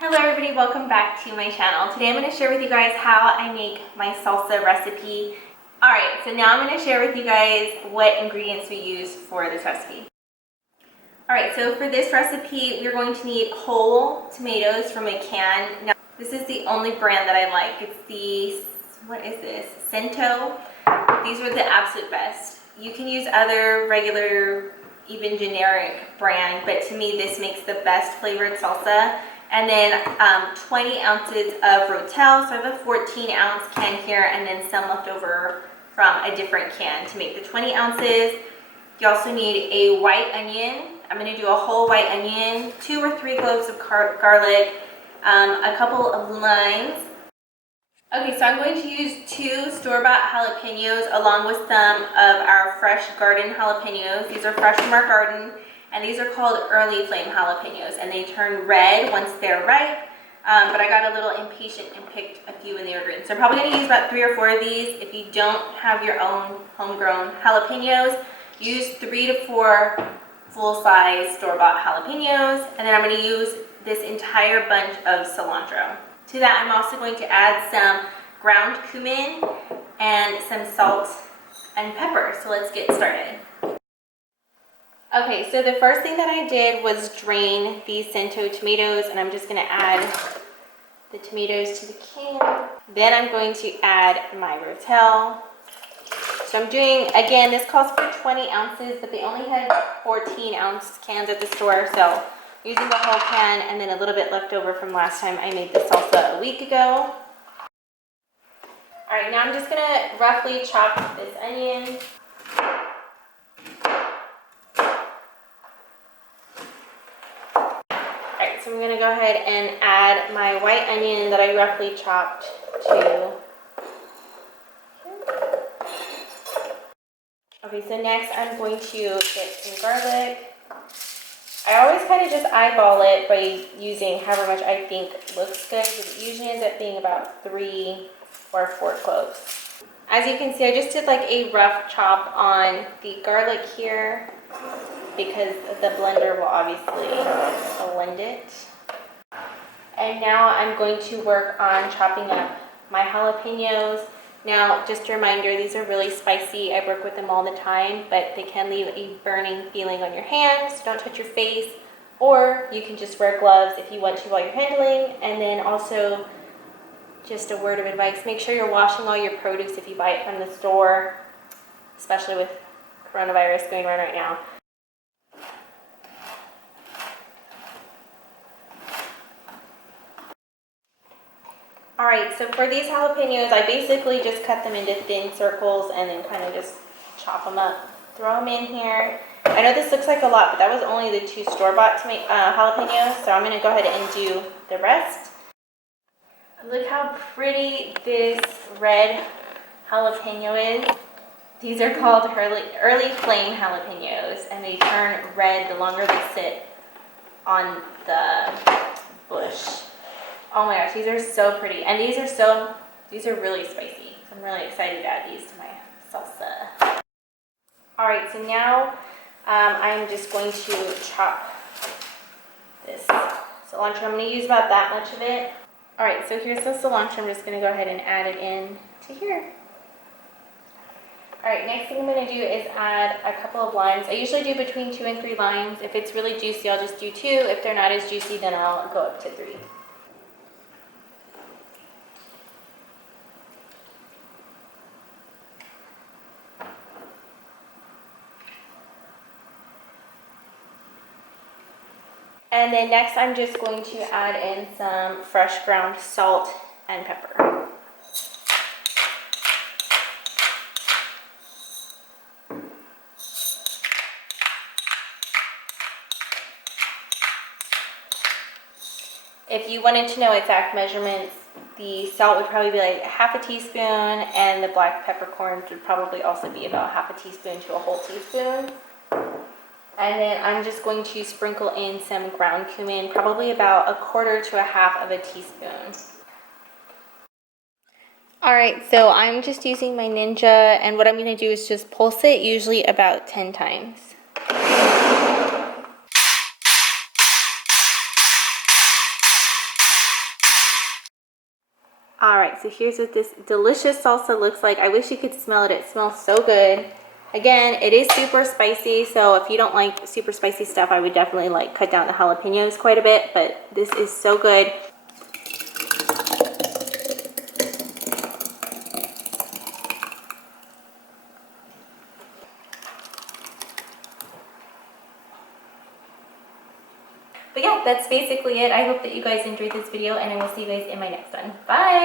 Hello everybody, welcome back to my channel. Today I'm going to share with you guys how I make my salsa recipe. Alright, so now I'm going to share with you guys what ingredients we use for this recipe. Alright, so for this recipe we're going to need whole tomatoes from a can. Now this is the only brand that I like. It's the, what is this? CENTO. These are the absolute best. You can use other regular, even generic brand, but to me this makes the best flavored salsa. And then 20 ounces of Rotel, so I have a 14 ounce can here, and then some left over from a different can to make the 20 ounces. You also need a white onion. I'm going to do a whole white onion, 2 or 3 cloves of garlic, a couple of limes. Okay, so I'm going to use 2 store-bought jalapenos along with some of our fresh garden jalapenos. These are fresh from our garden. And these are called early flame jalapenos, and they turn red once they're ripe, but I got a little impatient and picked a few in the order. So I'm probably going to use about 3 or 4 of these. If you don't have your own homegrown jalapenos, use 3 to 4 full-size store-bought jalapenos, and then I'm going to use this entire bunch of cilantro. To that, I'm also going to add some ground cumin and some salt and pepper. So let's get started. Okay, so the first thing that I did was drain these CENTO tomatoes, and I'm just going to add the tomatoes to the can. Then I'm going to add my Rotel. So I'm doing, again, this calls for 20 ounces, but they only had 14 ounce cans at the store, so I'm using the whole can and then a little bit left over from last time I made the salsa a week ago. Alright, now I'm just going to roughly chop this onion. So I'm going to go ahead and add my white onion that I roughly chopped to. Okay, so next I'm going to get some garlic. I always kind of just eyeball it by using however much I think looks good, but it usually ends up being about 3 or 4 cloves. As you can see, I just did like a rough chop on the garlic here, because the blender will obviously blend it. And now I'm going to work on chopping up my jalapenos. Now, just a reminder, these are really spicy. I work with them all the time, but they can leave a burning feeling on your hands. So don't touch your face, or you can just wear gloves if you want to while you're handling. And then also, just a word of advice, make sure you're washing all your produce if you buy it from the store, especially with coronavirus going around right now. Alright, so for these jalapenos, I basically just cut them into thin circles and then kind of just chop them up, throw them in here. I know this looks like a lot, but that was only the 2 store-bought jalapenos, so I'm going to go ahead and do the rest. Look how pretty this red jalapeno is. These are called early flame jalapenos, and they turn red the longer they sit on the bush. Oh my gosh, these are so pretty, and these are really spicy. So I'm really excited to add these to my salsa. Alright, so now I'm just going to chop this cilantro. I'm going to use about that much of it. Alright, so here's the cilantro. I'm just going to go ahead and add it in to here. Alright, next thing I'm going to do is add a couple of limes. I usually do between 2 and 3 limes. If it's really juicy, I'll just do 2. If they're not as juicy, then I'll go up to 3. And then next I'm just going to add in some fresh ground salt and pepper. If you wanted to know exact measurements, the salt would probably be like half a teaspoon, and the black peppercorns would probably also be about half a teaspoon to a whole teaspoon. And then I'm just going to sprinkle in some ground cumin, probably about 1/4 to 1/2 of a teaspoon. Alright, so I'm just using my Ninja, and what I'm going to do is just pulse it, usually about 10 times. All right, so here's what this delicious salsa looks like. I wish you could smell it. It smells so good. Again, it is super spicy, so if you don't like super spicy stuff, I would definitely like cut down the jalapenos quite a bit, but this is so good. But yeah, that's basically it. I hope that you guys enjoyed this video, and I will see you guys in my next one. Bye!